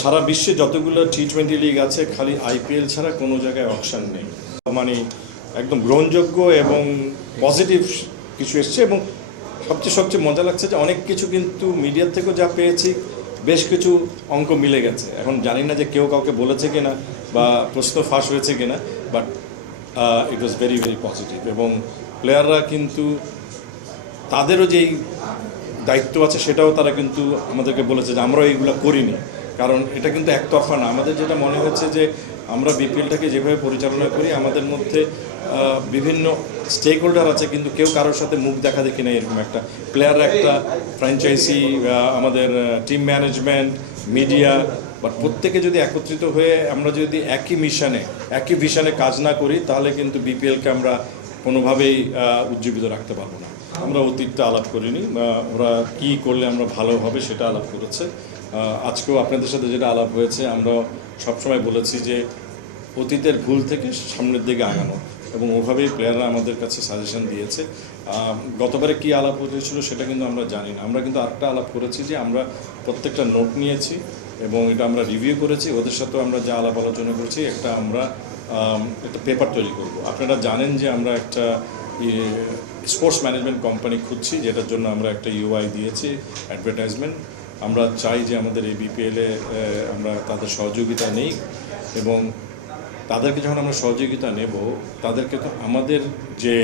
সারা বিশ্বে যতগুলো টি-20 লিগ আছে খালি আইপিএল ছাড়া কোনো জায়গায় অকশন নেই। মানে একদম গ্রহণযোগ্য এবং পজিটিভ কিছু এসছে, এবং সবচেয়ে মজা লাগছে যে অনেক কিছু কিন্তু মিডিয়ার থেকেও যা পেয়েছি বেশ কিছু অঙ্ক মিলে গেছে। এখন জানি না যে কেউ কাউকে বলেছে কিনা বা প্রশ্ন ফাঁস হয়েছে কিনা, but it was very positive. এবং প্লেয়াররা কিন্তু তাদেরও যেই দায়িত্ব আছে সেটাও তারা কিন্তু আমাদেরকে বলেছে যে আমরাও এইগুলো করিনি, কারণ এটা কিন্তু একতরফা না। আমাদের যেটা মনে হচ্ছে যে আমরা বিপিএলটাকে যেভাবে পরিচালনা করি আমাদের মধ্যে বিভিন্ন স্টেক হোল্ডার আছে, কিন্তু কেউ কারোর সাথে মুখ দেখা দেখি না। এরকম একটা প্লেয়ার, একটা ফ্র্যাঞ্চাইজি, আমাদের টিম ম্যানেজমেন্ট, মিডিয়া, বাট প্রত্যেকে যদি একত্রিত হয়ে আমরা যদি একই মিশনে একই ভিশনে কাজ না করি তাহলে কিন্তু বিপিএলকে আমরা কোনোভাবেই উজ্জীবিত রাখতে পারবো না। আমরা অতীতটা আলাপ করিনি, ওরা কী করলে আমরা ভালো হবে সেটা আলাপ করেছে। আজকেও আপনাদের সাথে যেটা আলাপ হয়েছে, আমরা সবসময় বলেছি যে অতীতের ভুল থেকে সামনের দিকে আগানো, এবং ওভাবেই প্লেয়াররা আমাদের কাছে সাজেশন দিয়েছে। গতবারে কী আলাপ হয়েছিল সেটা কিন্তু আমরা জানি না। আমরা কিন্তু আরেকটা আলাপ করেছি যে আমরা প্রত্যেকটা নোট নিয়েছি এবং এটা আমরা রিভিউ করেছি। ওদের সাথেও আমরা যা আলাপ আলোচনা করেছি আমরা একটা পেপার তৈরি করব। আপনারা জানেন যে আমরা একটা স্পোর্টস ম্যানেজমেন্ট কোম্পানি খুঁজছি, যেটার জন্য আমরা একটা ইউআই দিয়েছি, অ্যাডভার্টাইজমেন্ট। আমরা চাই যে আমাদের এই বিপিএলে আমরা তাদের সহযোগিতা নেই, এবং তাদেরকে যখন আমরা সহযোগিতা নেব তাদেরকে তো আমাদের যে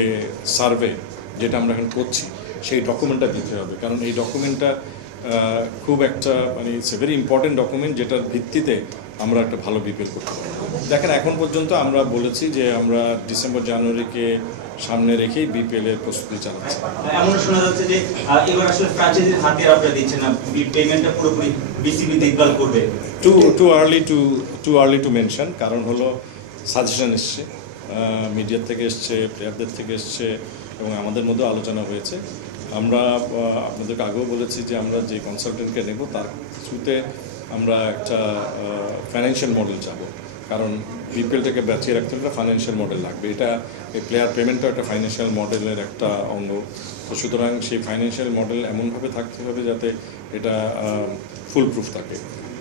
সার্ভে যেটা আমরা এখন করছি সেই ডকুমেন্টটা দিতে হবে, কারণ এই ডকুমেন্টটা খুব একটা মানে it's a very important document, যেটার ভিত্তিতে আমরা একটা ভালো বিপিএল করতে পারি। দেখেন, এখন পর্যন্ত আমরা বলেছি যে আমরা ডিসেম্বর জানুয়ারিকে সামনে রেখেই বিপিএল এর প্রস্তুতি চালাচ্ছি। এমন শোনা যাচ্ছে যে এবার আসলে ফ্র্যাঞ্চাইজির হাতে আপনারা দিচ্ছেন না, পেমেন্টটা পুরোপুরি বিসিবি দেখভাল করবে। টু আর্লি টু মেনশন, কারণ হলো সাজেশন এসছে, মিডিয়ার থেকে এসছে, প্লেয়ারদের থেকে এসছে, এবং আমাদের মধ্যে আলোচনা হয়েছে। আমরা আপনাদেরকে আগেও বলেছি যে আমরা যে কনসালটেন্টকে নেব তার থ্রুতে আমরা একটা ফাইন্যান্সিয়াল মডেল যাব, কারণ বিপিএলটাকে বাঁচিয়ে রাখতে হলে ফাইন্যান্সিয়াল মডেল লাগবে। এটা এই প্লেয়ার পেমেন্টটা একটা ফাইন্যান্সিয়াল মডেলের একটা অঙ্গ। তো সুতরাং সেই ফাইন্যান্সিয়াল মডেল এমনভাবে থাকতে হবে যাতে এটা ফুল প্রুফ থাকে,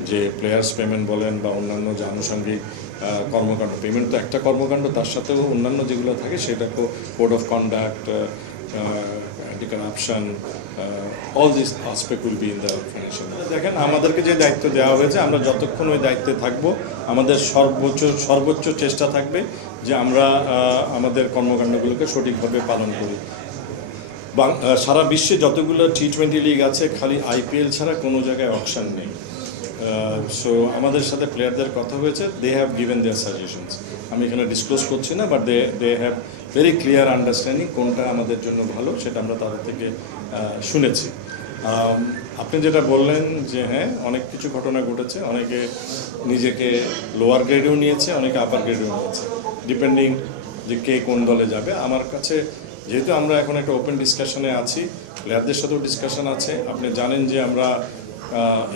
যে প্লেয়ার্স পেমেন্ট বলেন বা অন্যান্য যে আনুষঙ্গিক কর্মকাণ্ড, পেমেন্ট তো একটা কর্মকাণ্ড, তার সাথেও অন্যান্য যেগুলো থাকে সেটাকেও code of conduct, anti corruption, all this aspect will be in the financial. দেখেন, আমাদেরকে যে দায়িত্ব দেওয়া হয়েছে আমরা যতক্ষণ ওই দায়িত্বে থাকবো আমাদের সর্বোচ্চ চেষ্টা থাকবে যে আমরা আমাদের কর্মকাণ্ডগুলোকে সঠিকভাবে পালন করি। সারা বিশ্বে যতগুলো টি-20 লিগ আছে খালি আইপিএল ছাড়া কোনো জায়গায় অকশন নেই। সো আমাদের সাথে প্লেয়ারদের কথা হয়েছে, they have given their suggestions. আমি এখানে ডিসক্লোজ করছি না, but they have very clear understanding কোনটা আমাদের জন্য ভালো, সেটা আমরা তাদের থেকে শুনেছি। আপনি যেটা বললেন যে হ্যাঁ, অনেক কিছু ঘটনা ঘটেছে, অনেকে নিজেকে লোয়ার গ্রেডেও নিয়েছে, অনেকে আপার গ্রেডেও নিয়েছে, ডিপেন্ডিং যে কে কোন দলে যাবে। আমার কাছে যেহেতু আমরা এখন একটা ওপেন ডিসকাশনে আছি, প্লেয়ারদের সাথেও ডিসকাশন আছে। আপনি জানেন যে আমরা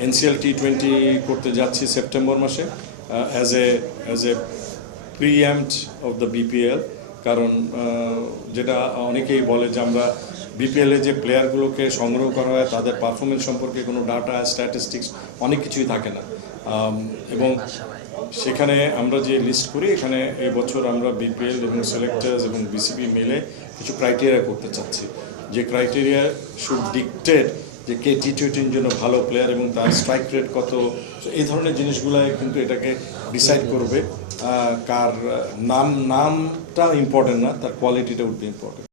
এনসিএল টি-20 করতে যাচ্ছি সেপ্টেম্বর মাসে as a preempt of the BPL, কারণ যেটা অনেকেই বলে যে আমরা বিপিএলে যে প্লেয়ারগুলোকে সংগ্রহ করা হয় তাদের পারফরমেন্স সম্পর্কে কোনো ডাটা, স্ট্যাটিস্টিক্স অনেক কিছুই থাকে না, এবং সেখানে আমরা যে লিস্ট করি এখানে এবছর আমরা বিপিএল এবং সিলেক্টার্স এবং বিসিবি মিলে কিছু ক্রাইটেরিয়া করতে চাচ্ছি, যে ক্রাইটেরিয়া শুড ডিকটেট যে কে টি-20 জন্য ভালো প্লেয়ার এবং তার স্ট্রাইক রেট কত। এই ধরনের জিনিসগুলাই কিন্তু এটাকে ডিসাইড করবে। কার নামটা ইম্পর্টেন্ট না, তার কোয়ালিটিটা উড বি ইম্পর্টেন্ট।